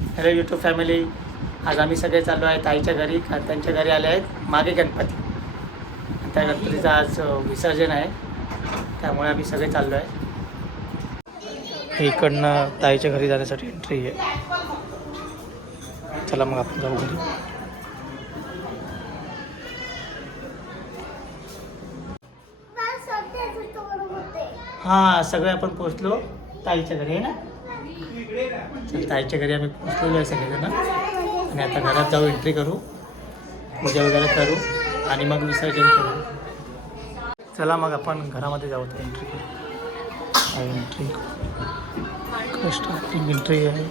Hello YouTube family. आज आम्ही सगळे चाललो आहे ताईच्या घरी. त्यांच्या घरी आले आहेत मागे गणपती. त्या गणपतीचं आज विसर्जन आहे, त्यामुळे आम्ही सगळे चाललो आहे. इकडनं ताईच्या घरी जाण्यासाठी एंट्री आहे. चला मग आपण जाऊ घरी. हां, सगळे आपण पोचलो ताईच्या घरी आहे ना. ताईच्या घरी आम्ही पोचलेलो आहे सगळेजण. आणि आता घरात जाऊ, एंट्री करू, पूजा वगैरे करू आणि मग विसर्जन करू. चला मग आपण घरामध्ये जाऊ. तर एंट्री करू. एंट्री स्टार्टिंग एंट्री आहे.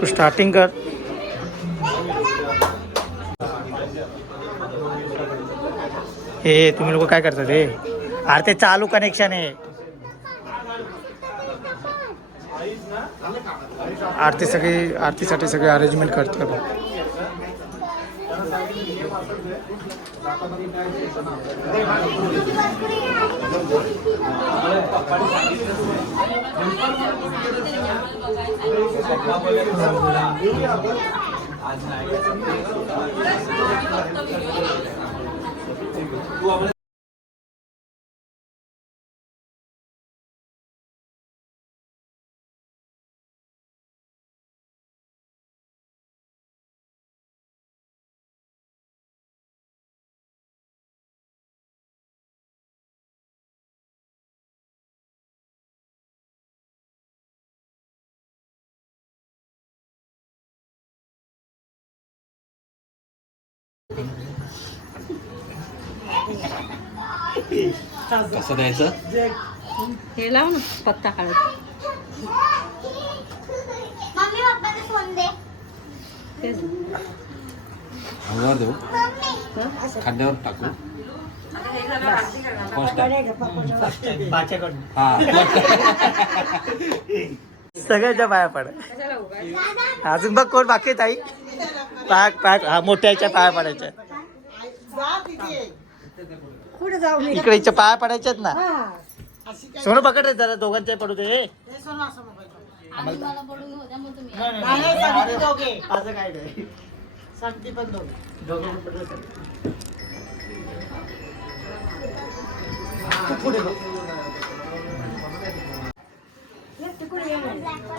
तू स्टार्टिंग कर. हे तुम्ही लोक काय करतात हे? अरे ते चालू कनेक्शन आहे. आरतीसाठी सगळे अरेंजमेंट करते बघ. कसं द्यायचं? हे लाव ना पत्ता काढत. मम्मी पप्पाचा फोन दे. अंगावर देऊ, खांद्यावर टाकू. सगळ्याच्या पाया पड. अजून बघ कोण बाकी ताई. पाय मोठ्याच्या पाया पडायच्या. इकडे पाया पडायच्यात ना. सोनं पकड रे जरा, दोघांच्या पडू दे. असं काय नाही. सांगते पण दोघं पुढे.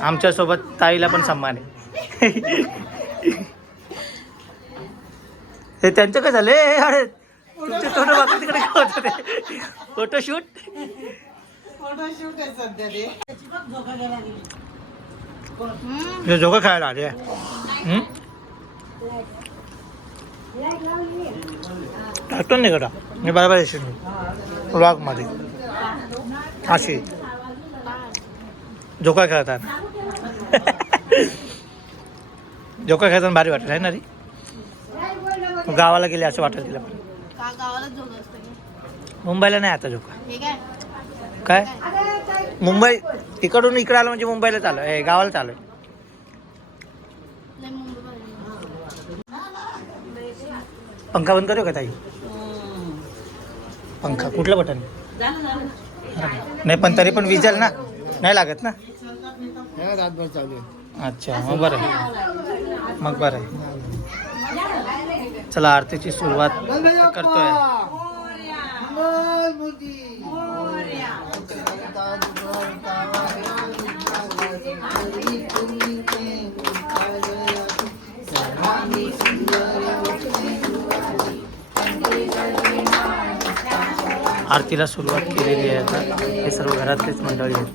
आमच्या सोबत ताईला पण सन्मान आहे. हे त्यांचं काय झालं? अरे तुमचे तोंड बाकी तिकडे काय होतं ते? फोटोशूट आहे सध्या ते. झोका खेळायला आले. टाकतो नाही करा मी बरोबर येशील ब्लॉग मध्ये. अशी झोका खेळतात. झोका खेळताना भारी वाटत आहे ना रे. गावाला गेले असं वाटत तिला. मुंबईला नाही आता झोका. काय मुंबई तिकडून इकडे आलं म्हणजे मुंबईला चालू आहे, गावाला चालू आहे. पंखा बंद करू का ताई? पंखा कुठलं बटन? नाही पण तरी पण विजेल ना, नाही लागत ना. रातभर चालू आहे. अच्छा मग बरं आहे, मग बरं आहे. चला आरतीची सुरुवात करतोय. आरतीला सुरुवात केलेली आहे आता. हे सर्व घरातलेच मंडळी आहेत.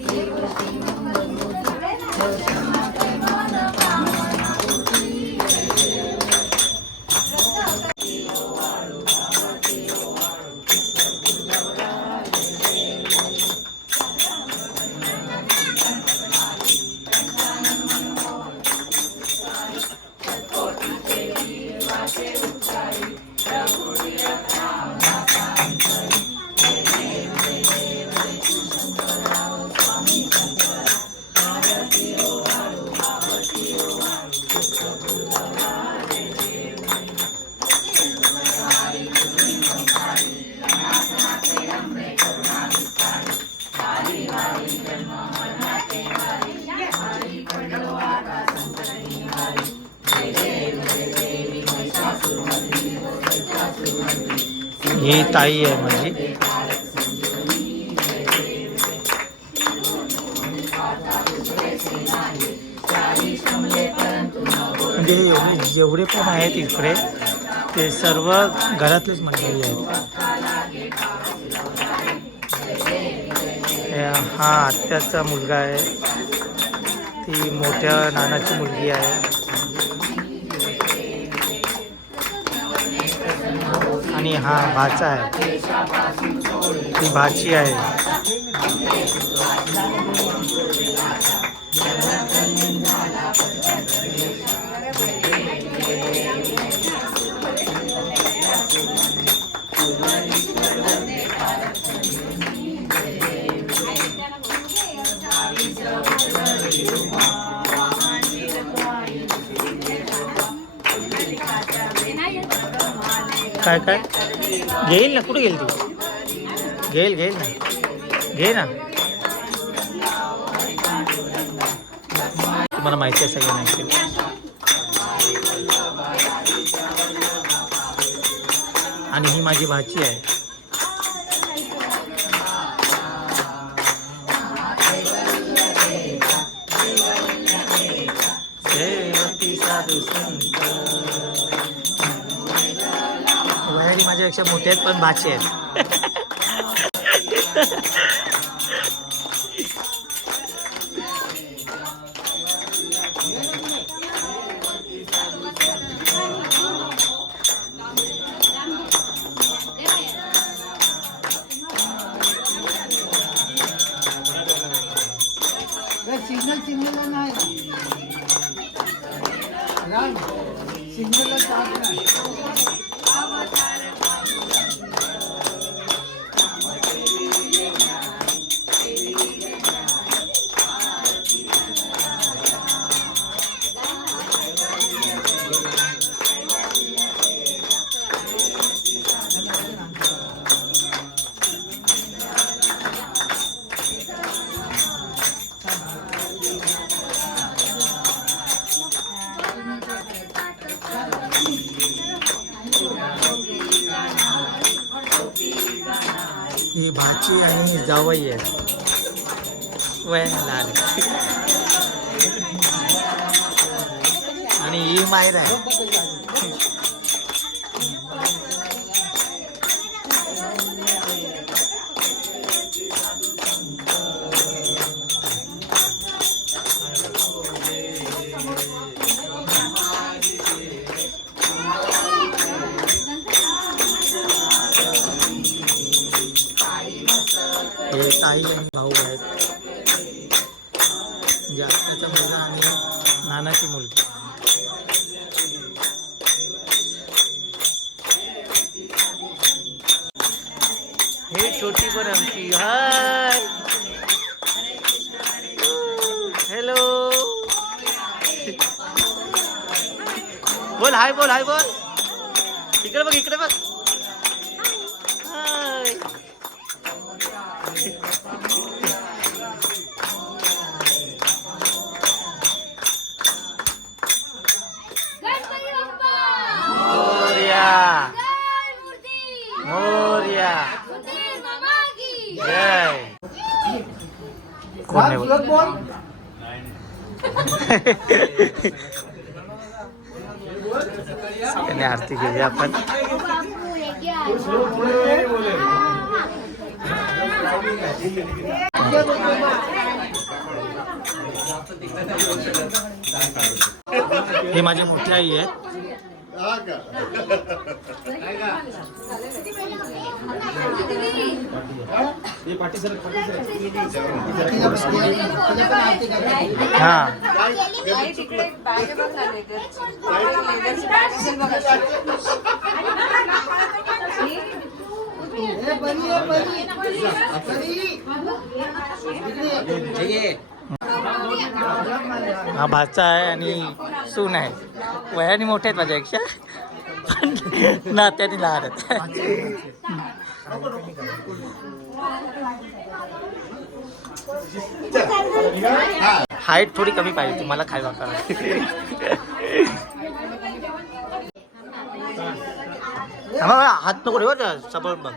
ही ताई आहे माझी. म्हणजे जेवढे पण आहेत इकडे ते सर्व घरातलेच मंडळी आहेत. हा आत्याचा मुलगा आहे, ती मोठ्या नानाची मुलगी आहे आणि हा भाचा आहे, ती भाची आहे. काय काय घेईल ना, कुठे घेईल ती? घेईल घेईल ना, घे ना. तुम्हाला माहिती आहे सगळं नाही. आणि ही माझी भाची आहे. साधू संत वयाने माझ्यापेक्षा मोठे आहेत पण भाचे आहेत. सिग्नल नाही, सिग्नल नाही. ही भाची आणि जावई आहे, वयाला आले. आणि ही मायर आहे. हे ताई आणि भाऊ आहेत, म्हणजे आत्याचा मुलगा आणि नानाची मुलगी. हे छोटी पण आमची. हाय, हॅलो, बोल हाय, बोल हाय, बोल. इकडे बघ, इकडे बघ. हाय. मोरया जय. कोण नाही बोल. त्याने आरती केली आपण. हे माझे मोठे आई आहेत. हा हा भाचा आहे आणि सून आहे. वयाने मोठे आहेत माझ्यापेक्षा पण नात्याने लहान आहेत. हाईट थोडी कमी पाहिजे तुम्हाला खायला करा. हात नको रे बरं सबळ बघ.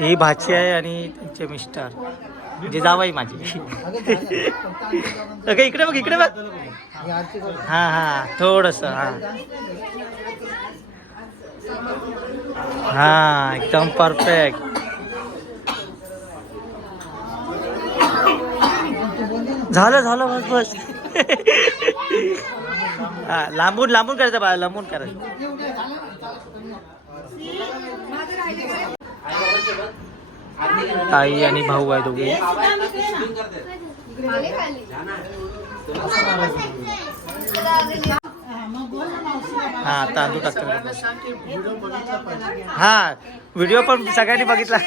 ही भाची आहे आणि त्यांचे मिस्टर म्हणजे जावाई माझी. इकडे बघ इकडे बघ. हा हा थोडस हा हा एकदम परफेक्ट. झालं झालं बस बस. हा लांबून लांबून करायचं बाळा लांबून करायचं. ताई आणि भाऊ आहे दोघे. हा तांदूळ टाकतो. हा व्हिडिओ पण सगळ्यांनी बघितला.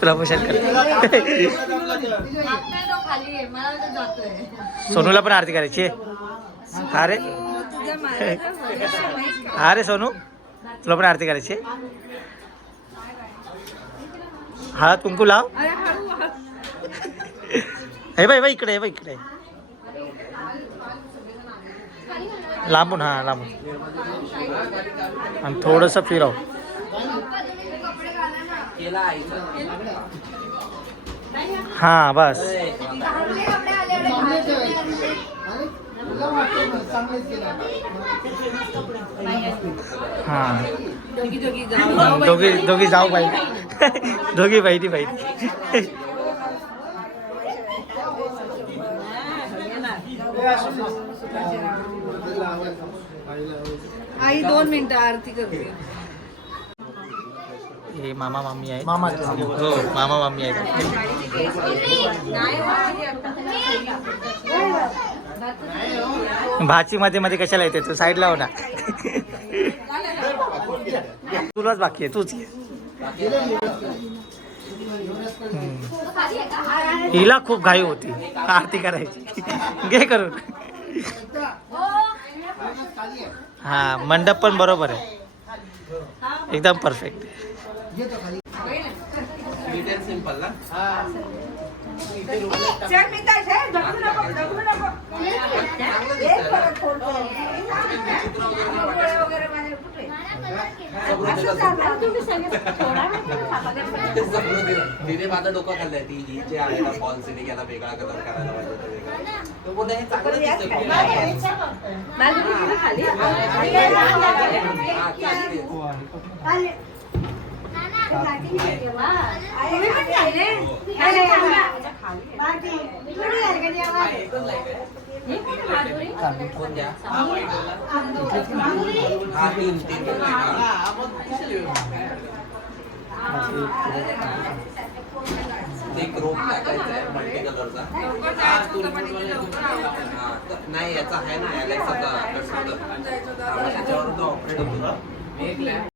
प्रमोशन करते. सोनूला पण आरती करायची. अरे अरे सोनू तुला पण आरती करायची. हा कुंकू लाव. हे बाई इकडे हे बाई इकडे लांबून. हा लांबून आणि थोडंसं फिरव. हा बस. हा दोघी जाऊ बाई. दोघी बहिणी बहिणी. आई 2 मिनिटं आरती करते. हे मामा मामी आहे. मामा हो मामा मामी आहे. भाची मध्ये मध्ये कशाला येते तू साईडला हो ना. तुलाच बाकी आहे तूच घे. हिला खूप घाई होती आरती करायची. घे करून. हा मंडप पण बरोबर आहे एकदम परफेक्ट. तिने माझं डोकं खाल्लंय. ती ही जे आहे ना फॉल सिलिंग याला वेगळा कलर करायला पाहिजे. तो बोलतो हे चांगलं एक रोप टाकायचा आहे मल्टी कलरचा. नाही याचा आहे ना त्याच्यावर तो ऑपरेट होतो.